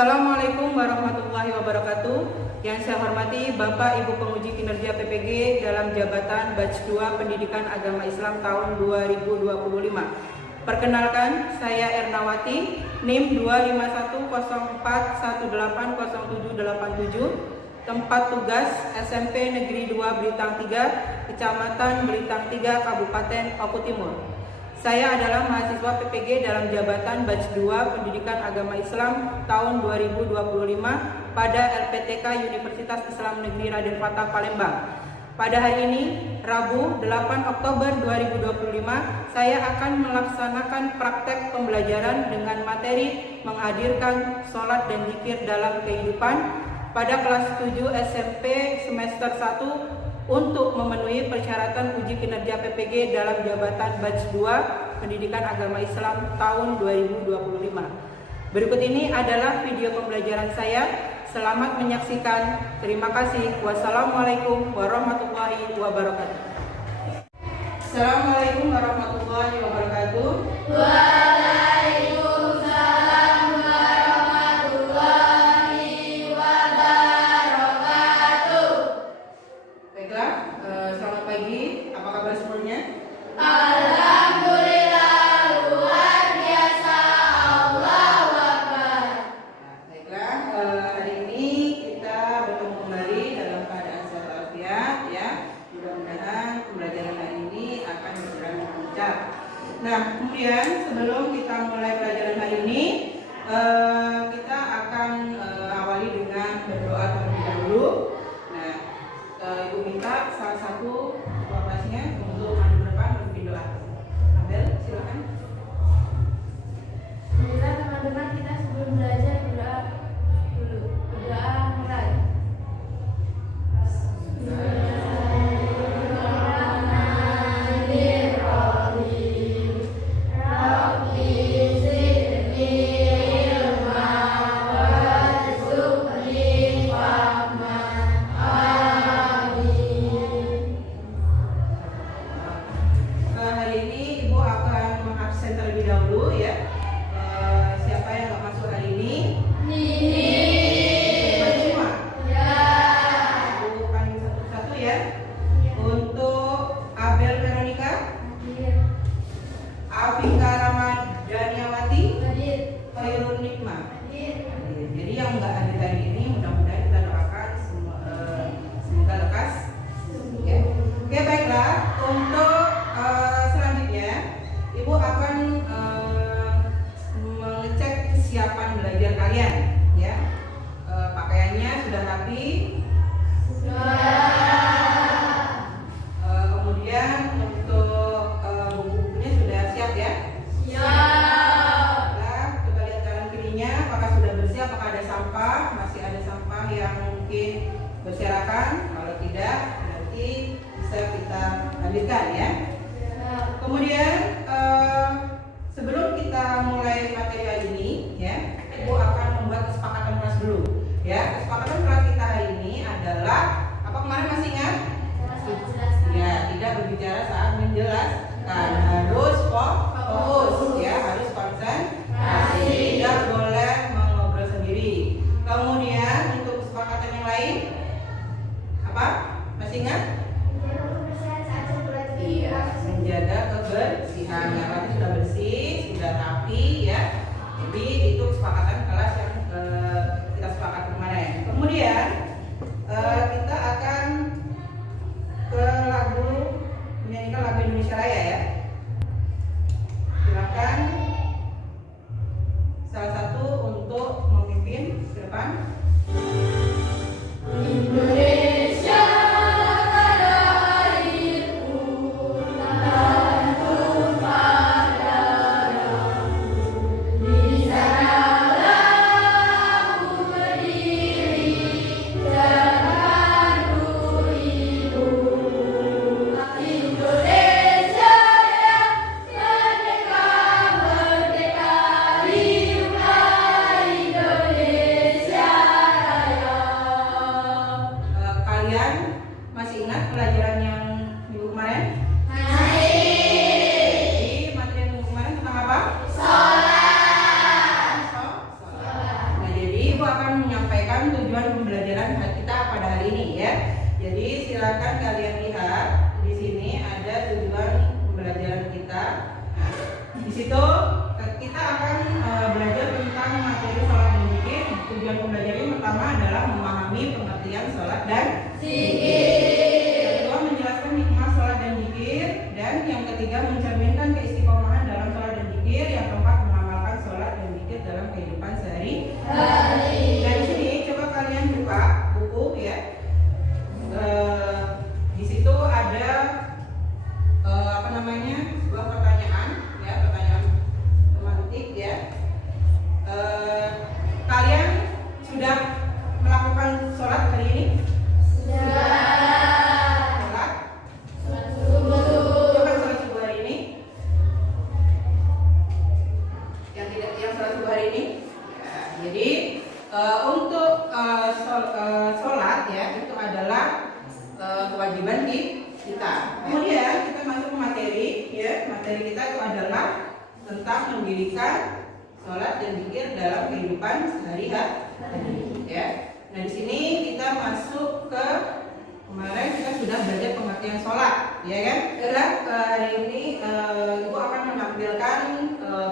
Assalamualaikum warahmatullahi wabarakatuh. Yang saya hormati Bapak Ibu Penguji Kinerja PPG dalam jabatan Batch 2 Pendidikan Agama Islam tahun 2025. Perkenalkan, saya Ernawati, NIM 25104180787, tempat tugas SMP Negeri 2 Belitang 3, Kecamatan Belitang 3, Kabupaten Oku Timur. Saya adalah mahasiswa PPG dalam jabatan Batch 2 Pendidikan Agama Islam tahun 2025 pada LPTK Universitas Islam Negeri Raden Fatah Palembang. Pada hari ini, Rabu 8 Oktober 2025, saya akan melaksanakan praktek pembelajaran dengan materi menghadirkan sholat dan zikir dalam kehidupan pada kelas 7 SMP semester 1 untuk memenuhi persyaratan uji kinerja PPG dalam jabatan Batch 2 Pendidikan Agama Islam tahun 2025. Berikut ini adalah video pembelajaran saya. Selamat menyaksikan. Terima kasih. Wassalamualaikum warahmatullahi wabarakatuh. Assalamualaikum warahmatullahi wabarakatuh. Waalaikumsalam warahmatullahi wabarakatuh. Baiklah, selamat pagi. Apa kabar semuanya? Alhamdulillah, luar biasa. Allahu Akbar. Baiklah, hari ini kita bertemu kembali dalam keadaan sehat walafiat ya. Mudah-mudahan pembelajaran hari ini akan berjalan dengan lancar. Nah, kemudian sebelum kita mulai pelajaran hari ini, kita akan awali dengan berdoa terlebih dahulu. Nah, Ibu minta salah satu kelasnya untuk maju ke depan memimpin doa. Abel, silakan. Alhamdulillah teman-teman, kita sebelum belajar berdoa dulu. Berdoa mulai. Bismillahirrahmanirrahim. Rabbi zidni ilma warzuqni fahman. Amin. Hari ini Ibu akan mengabsen terlebih dahulu ya. Siapa yang nggak masuk hari ini? Masuk semua? Ya. Ibu panggil satu-satu ya. Untuk Abel Veronica, Afika Ramadhaniawati, Khairul Nikmah. Jadi yang nggak hadir hari ini mudah-mudahan kita doakan semoga lekas. Oke, baiklah. Untuk selanjutnya Ibu akan mengecek kesiapan belajar kalian ya. Pakaiannya sudah rapi. Kemudian untuk buku-bukunya sudah siap ya. Nah, coba lihat kanan kirinya apakah sudah bersih, apakah ada sampah, masih ada sampah yang mungkin berserakan. Kalau tidak, berarti bisa kita lanjutkan ya. Kemudian sebelum kita mulai materi hari ini ya, Ibu akan membuat kesepakatan kelas dulu ya. Kesepakatan kelas kita hari ini adalah apa, kemarin masih ingat? Ya, tidak berbicara saat menjelaskan, harus fokus ya, harus konsentrasi, tidak boleh mengobrol sendiri. Kemudian untuk kesepakatan yang lain apa? Masih ingat? Iya, menjaga kebersihan. Yang tadi sudah bersih, sudah rapi ya. Jadi itu kesepakatan kelas yang kita sepakati kemarin. Kemudian kita akan ke menyanyikan lagu Indonesia Raya ya. Silakan salah satu untuk memimpin ke depan. Indonesia tanah airku, tanah tumpah darahku. Di sanalah aku berdiri, terharu hidupku. Indonesia yang merdeka, merdeka, limpah Indonesia. Ibu akan menyampaikan tujuan pembelajaran kita pada hari ini ya. Jadi silakan kalian lihat di sini ada tujuan pembelajaran kita. Nah, di situ kita akan belajar tentang materi sholat dan zikir. Tujuan pembelajaran yang pertama adalah memahami pengertian sholat dan zikir. Yang kedua menjelaskan hikmah sholat dan zikir. Dan yang ketiga mencerminkan keistiqomahan dalam sholat dan zikir. Yang keempat mengamalkan sholat dan zikir dalam kehidupan sehari-hari. Dan di sini coba kalian buka buku ya. Di situ ada sebuah pertanyaan ya, pertanyaan romantik ya. Kalian sudah melakukan sholat hari ini? Sholat subuh. Coba sholat subuh hari ini. Yang sholat subuh hari ini. Ya, jadi untuk sholat ya itu adalah kewajiban kita. Kemudian kita masuk ke materi ya. Materi kita itu adalah tentang mendirikan sholat dan zikir dalam kehidupan sehari-hari ya. Nah di sini kita masuk ke kemarin kita sudah belajar pengertian sholat ya kan. Hari ini Ibu akan menampilkan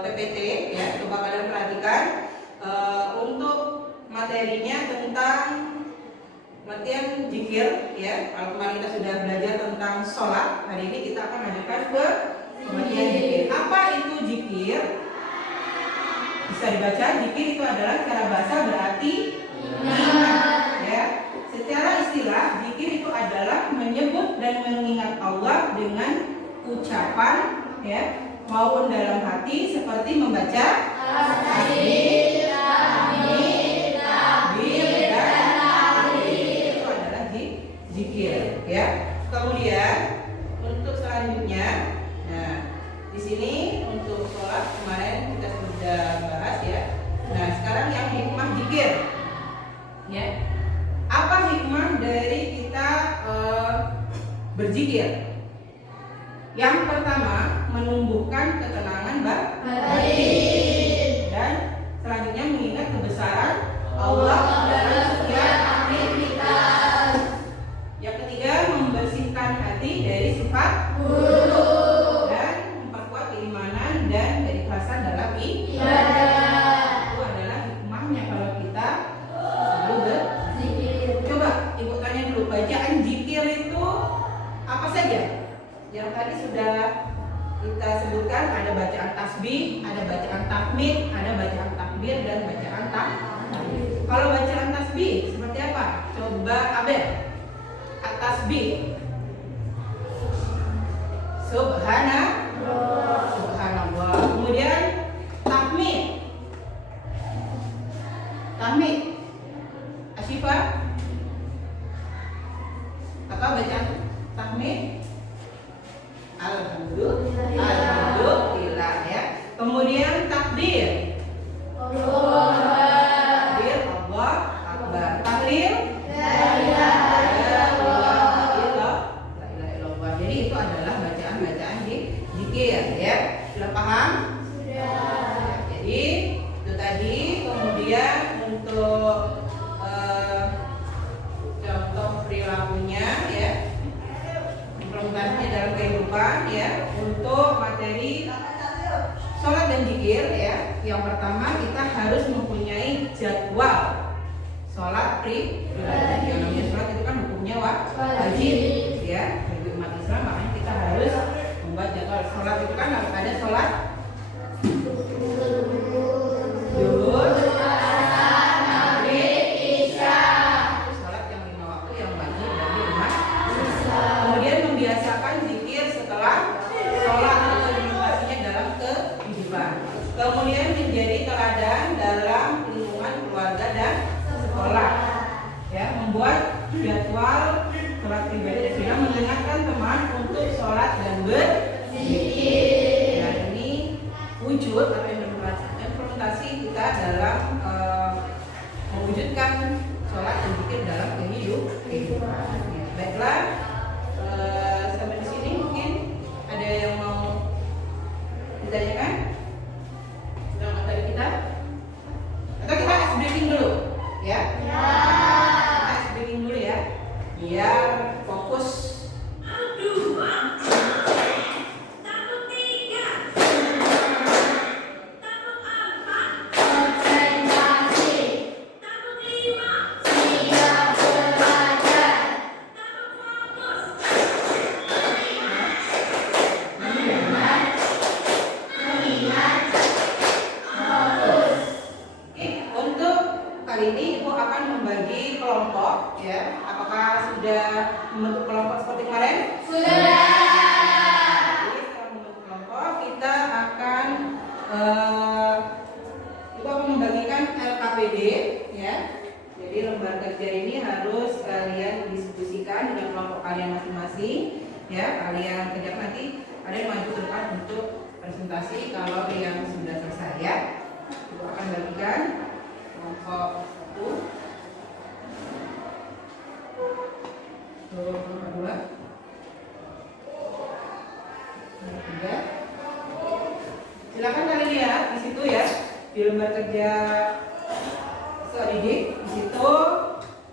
PPT ya. Coba kalian perhatikan untuk materinya tentang pengertian zikir ya. Kalau kemarin kita sudah belajar tentang sholat, hari ini kita akan lanjutkan ke pengertian zikir. Apa itu zikir? Bisa dibaca, zikir itu adalah secara bahasa berarti ingat ya. Secara istilah, zikir itu adalah menyebut dan mengingat Allah dengan ucapan ya, maupun dalam hati seperti membaca tasbih, tahmid, takbir dan itu adalah zikir ya. Kemudian untuk selanjutnya, nah di sini untuk sholat kemarin kita sudah bahas ya. Nah sekarang yang hikmah zikir ya. Apa hikmah dari kita berzikir? Yang pertama menumbuhkan ketenangan batin dan selanjutnya mengingat kebesaran Allah dalam setiap aktivitas. Yang ketiga membersihkan hati dari sifat buruk dan memperkuat keimanan dan keikhlasan dalam ibadah. Itu adalah hikmahnya kalau kita selalu berzikir. Coba Ibu tanya dulu, bacaan zikir itu apa saja? Yang tadi sudah kita sebutkan, ada bacaan tasbih, ada bacaan tahmid, ada bacaan takbir dan bacaan tahmid. Kalau bacaan tasbih seperti apa? Coba Abel. At-tasbih Subhanallah. Kemudian tahmid Asyifa apa bacaan tahmid? Alhamdulillah ya. Kemudian takbir Allah Akbar. Tahlil la ilaha illallah. Jadi itu adalah bacaan-bacaan di zikir ya. Sudah paham? Sudah. Jadi itu tadi. Kemudian untuk contoh perilakunya ya, implementasinya dalam kehidupan ya. Untuk materi sholat dan zikir ya, yang pertama kita harus mempunyai jadwal sholat pribadi. Yang namanya sholat itu kan hukumnya wajib ya bagi umat Islam, makanya kita harus membuat jadwal sholat. Itu kan harus ada sholat zuhur, asar, maghrib, isya. Sholat yang 5 waktu yang wajib bagi umat Islam. Kemudian membiasakan zikir setelah sholat atau implementasinya dalam kehidupan. Kemudian menjadi teladan dalam lingkungan keluarga dan sekolah. Ya, membuat jadwal sholat pribadi dan mengingatkan teman untuk sholat dan berzikir. Dan ini wujud atau implementasi kita dalam mewujudkan sholat dan zikir dalam kehidupan. Ya, baiklah, sampai di sini mungkin ada yang mau ditanyakan tentang materi kita, atau kita briefing dulu? kali ini Ibu akan membagi kelompok, ya. Apakah sudah membentuk kelompok seperti kemarin? Sudah. Jadi setelah membentuk kelompok, kita akan Ibu akan membagikan LKPD, ya. Jadi lembar kerja ini harus kalian diskusikan dengan kelompok kalian masing-masing, ya. Kalian kerjakan nanti, kalian maju ke depan untuk presentasi kalau yang sudah selesai, ya. Ibu akan bagikan kelompok 1, kelompok 2, kelompok 3. Silakan kalian lihat di situ, ya, di lembar kerja siswa didik. Di situ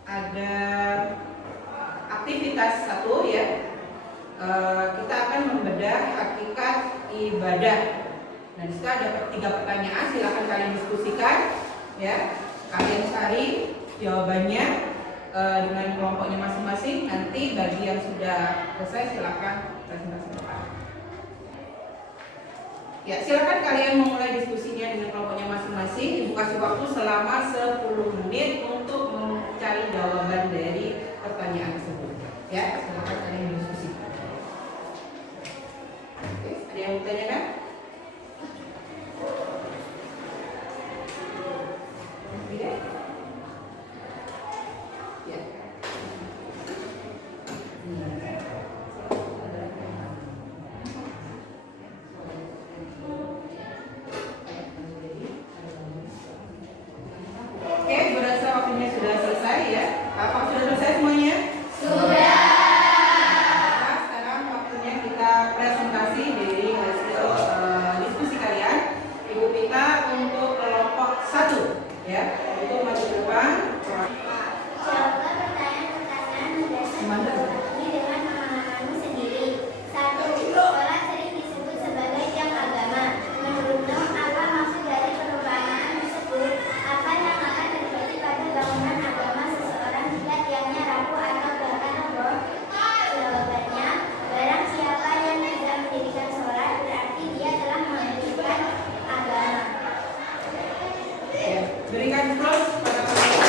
ada aktivitas 1, ya. Kita akan membedah hakikat ibadah. Nah, di situ ada 3 pertanyaan. Silakan kalian diskusikan, ya. Kalian cari jawabannya dengan kelompoknya masing-masing. Nanti bagi yang sudah selesai silakan presentasi depan. Ya, silakan kalian memulai diskusinya dengan kelompoknya masing-masing. Ibu kasih waktu selama 10 menit untuk mencari jawaban dari pertanyaan tersebut. Ya, silakan kalian diskusikan. Oke, ada yang mau ditanyakan? Tidak? Ya. Oke, berasa waktunya sudah selesai, ya. Apa sudah selesai semuanya? Sudah. Nah, sekarang waktunya kita presentasi dari hasil diskusi kalian. Ibu minta untuk kelompok 1, ya, untuk maju ke depan. Coba pertanyaan-pertanyaan ini dengan pengalamanmu sendiri. 1. Sholat sering disebut sebagai tiang agama. Menurutmu, apa maksud dari perumpamaan tersebut? Apa yang akan terjadi pada bangunan agama seseorang jika tiangnya rapuh atau bahkan roboh? Jawabannya, barang siapa yang tidak mendirikan sholat, berarti dia telah mendirikan agama. Ya, berikan plus pada kalian.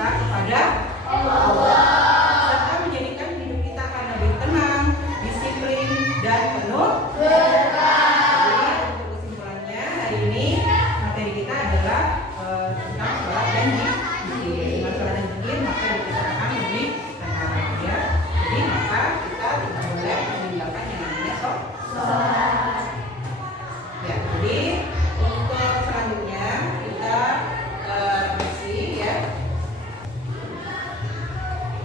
kita kepada Allah, serta menjadikan hidup kita akan lebih tenang, disiplin, dan penuh berkah. Jadi untuk kesimpulannya hari ini materi kita adalah tentang sholat dan zikir. Dengan sholat dan zikir maka kita akan lebih tenang ya. Jadi maka kita tidak boleh meninggalkan yang namanya sholat. Ya, jadi untuk selanjutnya kita refleksi ya.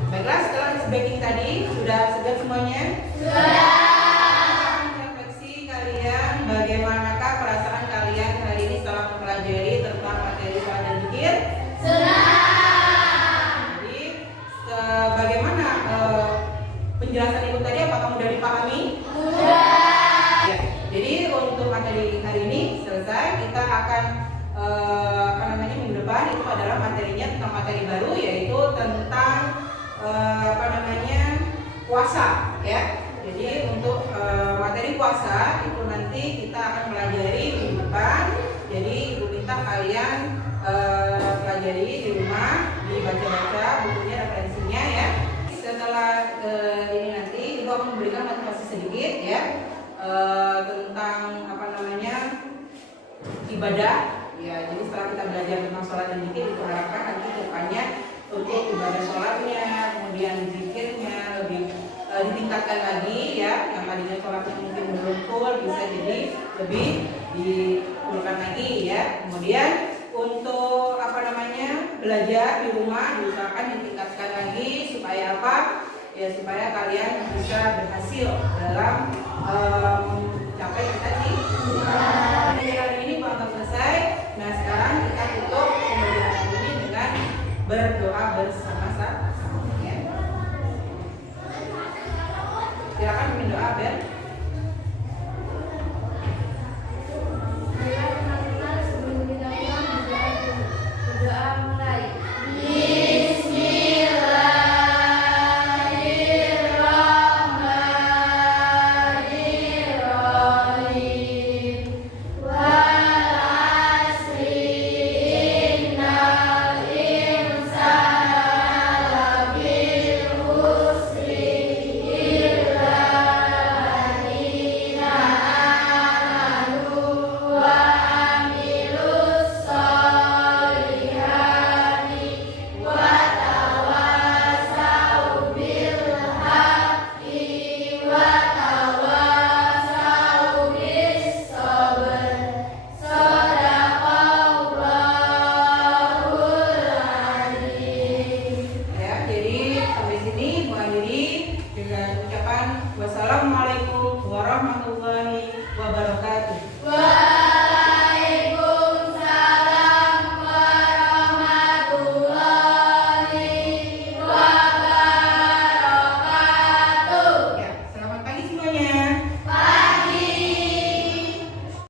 Baiklah, setelah baking tadi sudah segar semuanya? Sudah. Refleksi kalian, bagaimanakah perasaan kalian hari ini setelah mempelajari tentang materi sholat dan zikir? Jadi bagaimana penjelasan ibu tadi? Apakah mudah dipahami? Ya, jadi untuk materi hari ini selesai. Kita akan minggu depan itu adalah materinya tentang materi baru, yaitu tentang puasa ya. Jadi untuk materi puasa itu nanti kita akan pelajari minggu depan. Jadi ibu minta kalian pelajari di rumah, dibaca-baca bukunya, referensinya ya. Setelah ini nanti ibu akan memberikan motivasi sedikit ya tentang ibadah ya. Jadi setelah kita belajar tentang sholat dan zikir, itu harapkan nanti depannya untuk ibadah sholatnya, kemudian zikirnya lebih ditingkatkan lagi ya. Yang tadinya sholatnya mungkin belum full, bisa jadi lebih difulkan lagi ya. Kemudian untuk belajar di rumah diusahakan ditingkatkan lagi supaya apa? Ya supaya kalian bisa berhasil dalam mencapai cita-cita. Hari ini anggap selesai. Nah sekarang kita tutup pembelajaran ini dengan berdoa bersama-sama ya. Silakan berdoa.